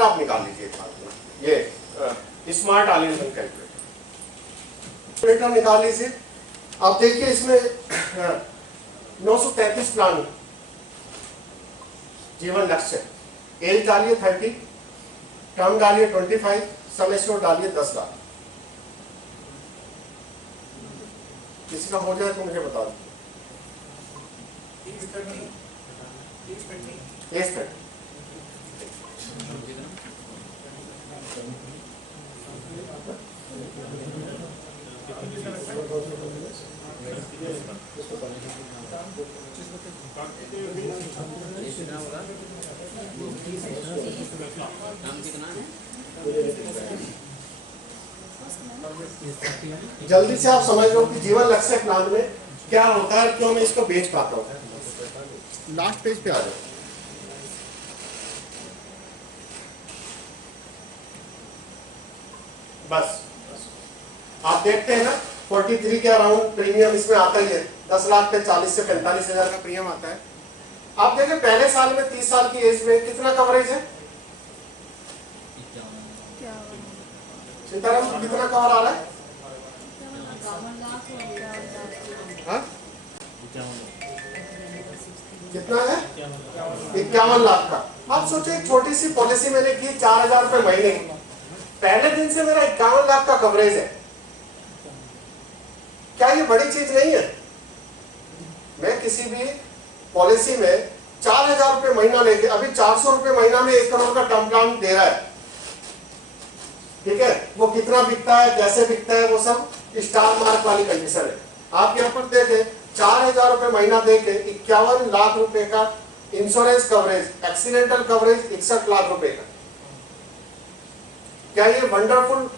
Calculator आप निकाल लीजिए एक बार में, ये स्मार्ट आलिंगन कैलकुलेटर निकाल लीजिए। आप देखिए इसमें 933 प्लान जीवन लक्ष्य, एज डालिए 30, टर्म डालिए 25, सम एश्योर्ड डालिए 10 लाख। किसी का हो जाए तो मुझे बता दो। एज 30। जल्दी से आप समझ लो कि जीवन लक्ष्य प्लान में क्या होता है, क्यों मैं इसको बेच पाता हूँ। लास्ट पेज पे आ जाओ। बस आप देखते हैं ना 43 के अराउंड प्रीमियम इसमें आता ही है। 10 लाख पे 40 से 45 हजार का प्रीमियम आता है। आप देखें पहले साल में 30 साल की एज में कितना कवरेज है, सीताराम कितना कवर आ रहा है? हाँ? कितना है? 51 लाख का। आप सोचिए एक छोटी सी पॉलिसी मैंने की 4000 रुपए महीने की, पहले दिन से मेरा 51 लाख का कवरेज है। क्या ये बड़ी चीज नहीं है? मैं किसी भी पॉलिसी में 4000 रुपए महीना लेके अभी 400 रुपए महीना में 1 करोड़ का टर्म प्लान दे रहा है, ठीक है। वो कितना बिकता है, कैसे बिकता है, वो सब स्टार मार्क वाली कंडीशन है। आप यहाँ पर देखें 4000 रुपए महीना देके 51 लाख रुपए का insurance coverage, accidental coverage 61 lakh रुपए का। क्या ये वंडरफुल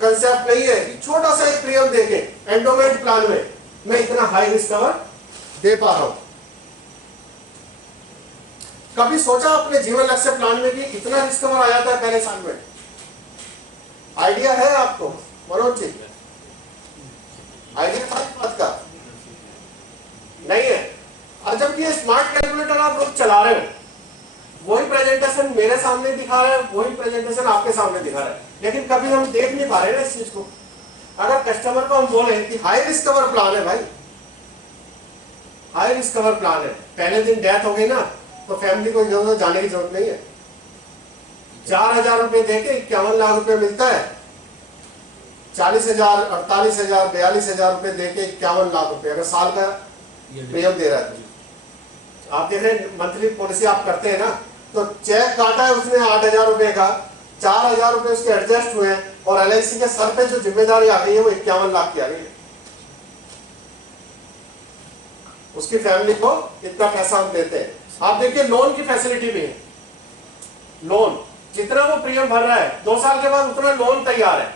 कंसेप्ट नहीं है कि छोटा सा एक प्रीमियम देके एंडोमेंट प्लान में मैं इतना हाई रिस्क कवर दे पा रहा हूं? कभी सोचा अपने जीवन लक्ष्य प्लान में कि इतना रिस्क कवर आ जाता है पहले साल में? आइडिया है आपको मनोज जी? आइडिया था इस बात का? नहीं है। और जबकि ये स्मार्ट कैलकुलेटर आप लोग चला रहे हो, वही प्रेजेंटेशन मेरे सामने दिखा रहा है, वही प्रेजेंटेशन आपके सामने दिखा रहा है, लेकिन कभी हम देख नहीं पा रहे ना इस चीज को। अगर कस्टमर को हम बोले कि हाई रिस्क कवर प्लान है भाई, हाई रिस्क कवर प्लान है, पहले दिन डेथ हो गई ना तो फैमिली को इधर उधर जाने की जरूरत नहीं है। 4000 रुपए देके 51 लाख रुपए मिलता है। 40,000, 48,000, 42,000 रुपए देके 51 लाख रुपए अगर साल का प्रीमियम दे रहा है। आप देख रहे हैं मंथली पॉलिसी आप करते हैं ना, तो चेक काटा है उसने 8,000 रुपए का, 4,000 रुपए उसके एडजस्ट हुए और एलआईसी के सर पे जो जिम्मेदारी आ गई है वो 51 लाख की आ गई है। उसकी फैमिली को इतना पैसा हम देते हैं। आप देखिए लोन की फैसिलिटी भी है। लोन जितना वो प्रीमियम भर रहा है 2 साल के बाद उतना लोन तैयार है।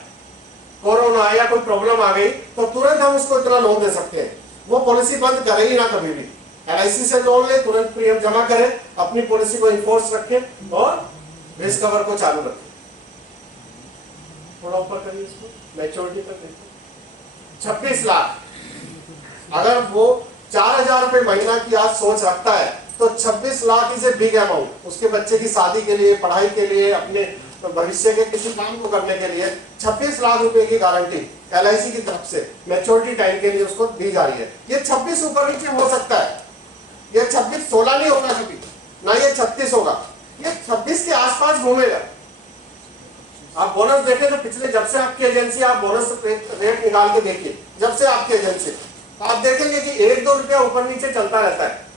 कोरोना या कोई प्रॉब्लम आ गई तो तुरंत हम उसको इतना लोन दे सकते हैं। वो पॉलिसी बंद करेगी ना कभी भी। एलआईसी से लोन ले, तुरंत प्रीमियम जमा करे, अपनी पॉलिसी को इन्फोर्स रखे और रिस्क कवर को चालू रखे। थोड़ा ऊपर करिए इसको, मैच्योरिटी तक देखिए। 26 लाख अगर वो 4000 रुपए महीना की आज सोच रखता है तो 26 lakh is a big amount. उसके बच्चे की शादी के लिए, पढ़ाई के लिए, अपने भविष्य के किसी काम को करने के लिए 26 लाख रुपए की गारंटी एलआईसी की तरफ से मैच्योरिटी टाइम के लिए उसको दी जा रही है। ये 26 ऊपर नीचे हो सकता है, ये 26 16 नहीं होगा कभी ना, ये 36 होगा, ये 26 के आसपास घूमेगा। आप बोनस देखें तो पिछले जब से आपकी एजेंसी, आप बोनस रेट निकाल के देखिए, जब से आपकी एजेंसी, तो आप देखेंगे कि 1-2 रुपया ऊपर नीचे चलता रहता है।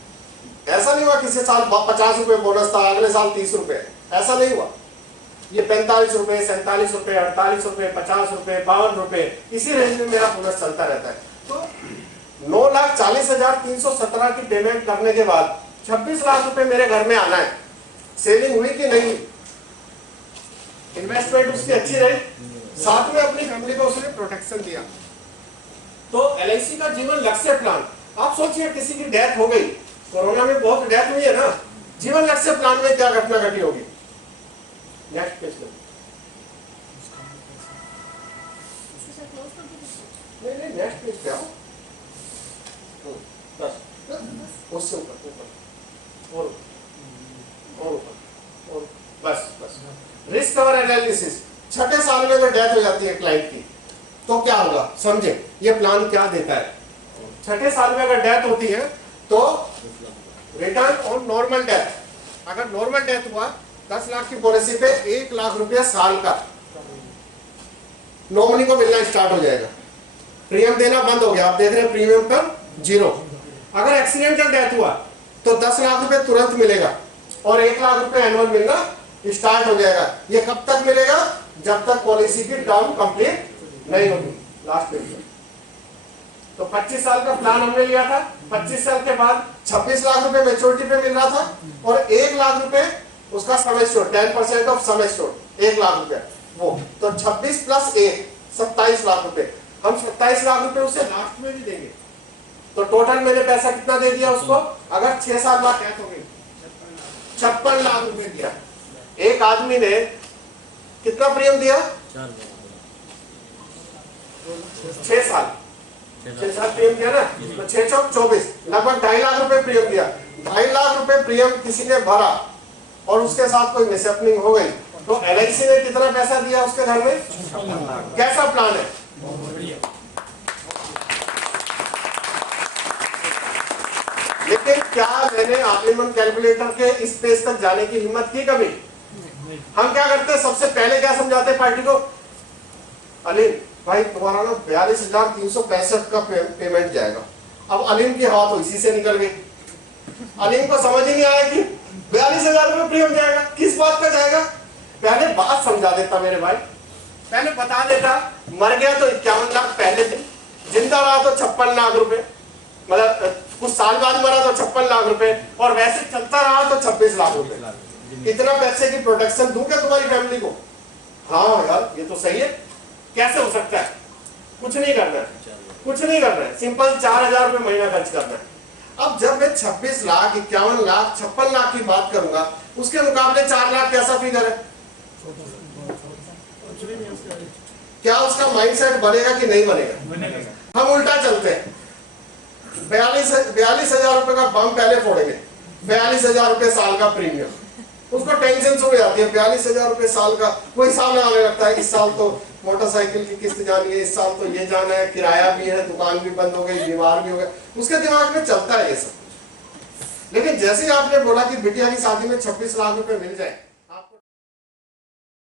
ऐसा नहीं हुआ किसी साल 50 रुपए बोनस था, अगले साल 30 रुपए, ऐसा नहीं हुआ। ये 45 रुपए, 47 रुपए, 48 रुपए, 50 रुपए, 52 रुपए, इसी रेंज में मेरा बोनस चलता रहता है। तो 9,40,317 की पेमेंट करने के बाद 26 लाख रुपए मेरे घर में आना है। सेविंग हुई कि नहीं? इन्वेस्टमेंट उसकी अच्छी रही, साथ में अपनी फैमिली को उसने प्रोटेक्शन दिया। तो एलआईसी का जीवन लक्ष्य प्लान, आप सोचिए किसी की डेथ हो गई, कोरोना में बहुत डेथ हुई है ना, जीवन लक्ष्य प्लान में क्या घटना घटी होगी? नेक्स्ट पेज पे। नहीं नेक्स्ट पेज पे आओ, बस उससे ऊपर और ऊपर और बस बस। एनालिसिस, छठे साल में अगर डेथ हो जाती है क्लाइंट की तो क्या होगा समझे, ये प्लान क्या देता है। छठे साल में अगर डेथ होती है तो रिटर्न ऑन नॉर्मल डेथ, अगर नॉर्मल डेथ हुआ 10 लाख की पॉलिसी पे 1 लाख रुपया साल का नॉमिनी को मिलना स्टार्ट हो जाएगा, प्रीमियम देना बंद हो गया, आप देख रहे हैं प्रीमियम पर 0। अगर एक्सीडेंटल डेथ हुआ तो 10 लाख रुपए तुरंत मिलेगा और 1 लाख रुपए एनुअल मिलना स्टार्ट हो जाएगा। ये कब तक मिलेगा, जब तक पॉलिसी की टर्म कंप्लीट नहीं होगी लास्ट में। तो 25 साल का प्लान हमने लिया था, 25 साल के बाद 26 लाख रुपए मैच्योरिटी पे मिल रहा था और 1 लाख रुपए उसका sum assured, 10% of sum assured 1 lakh रुपए वो, तो 26 प्लस 1 27 लाख रुपए। हम 27 लाख रुपए उसे लास्ट में भी देंगे, तो टोटल मैंने पैसा कितना दे दिया उसको, अगर 6 साल बाद डेथ हो गई 56 लाख रुपए दिया। एक आदमी ने कितना प्रीमियम दिया, 6 साल प्रीमियम दिया ना, तो 6 चौक 24, लगभग 2.5 लाख रुपए प्रीमियम दिया। 2.5 लाख रुपए प्रीमियम किसी ने भरा और उसके साथ कोई मिसहैपनिंग हो गई तो एलआईसी ने कितना पैसा दिया उसके घर में, कैसा प्लान है। लेकिन क्या मैंने आर्लिमन कैलकुलेटर के इस पेज तक जाने की हिम्मत की कभी। हम क्या करते हैं, सबसे पहले क्या समझाते हैं पार्टी को, अलीम भाई तुम्हारा ना 42,365 का पेमेंट जाएगा। अब अलीम की हवा तो इसी से निकल गई, अलीम को समझ ही नहीं आया कि 42,000 रुपये प्रीमियम जाएगा, किस बात का जाएगा। पहले बात समझा देता मेरे भाई, पहले बता देता, मर गया तो 51 लाख पहले दिन, जिंदा रहा तो 56 लाख रुपए, मतलब कुछ साल बाद मरा तो 56 लाख रुपए, और वैसे चलता रहा तो 26 लाख रुपए। इतना पैसे की प्रोटेक्शन दूं क्या तुम्हारी फैमिली को। हाँ यार ये तो सही है, कैसे हो सकता है, कुछ नहीं करना है, कुछ नहीं करना है, सिंपल 4,000 रुपए महीना खर्च करना है। अब जब मैं 26 लाख 51 लाख 56 लाख की बात करूंगा, उसके मुकाबले 4 लाख कैसा फिगर है, क्या उसका माइंडसेट बनेगा कि नहीं बनेगा। हम उल्टा चलते हैं, 42,000 रुपए का बम पहले फोड़ेंगे, 42,000 रुपए साल का प्रीमियम, उसको टेंशन हो जाती है, 42,000 रुपए साल का, वो हिसाब लगाने लगता है, इस साल तो मोटरसाइकिल की किस्त जानी है, इस साल तो ये जाना है, किराया भी है, दुकान भी बंद हो गई, बीमार भी हो गया, उसके दिमाग में चलता है ये सब। लेकिन जैसे ही आपने बोला कि बिटिया की शादी में 26 लाख रुपए मिल जाए,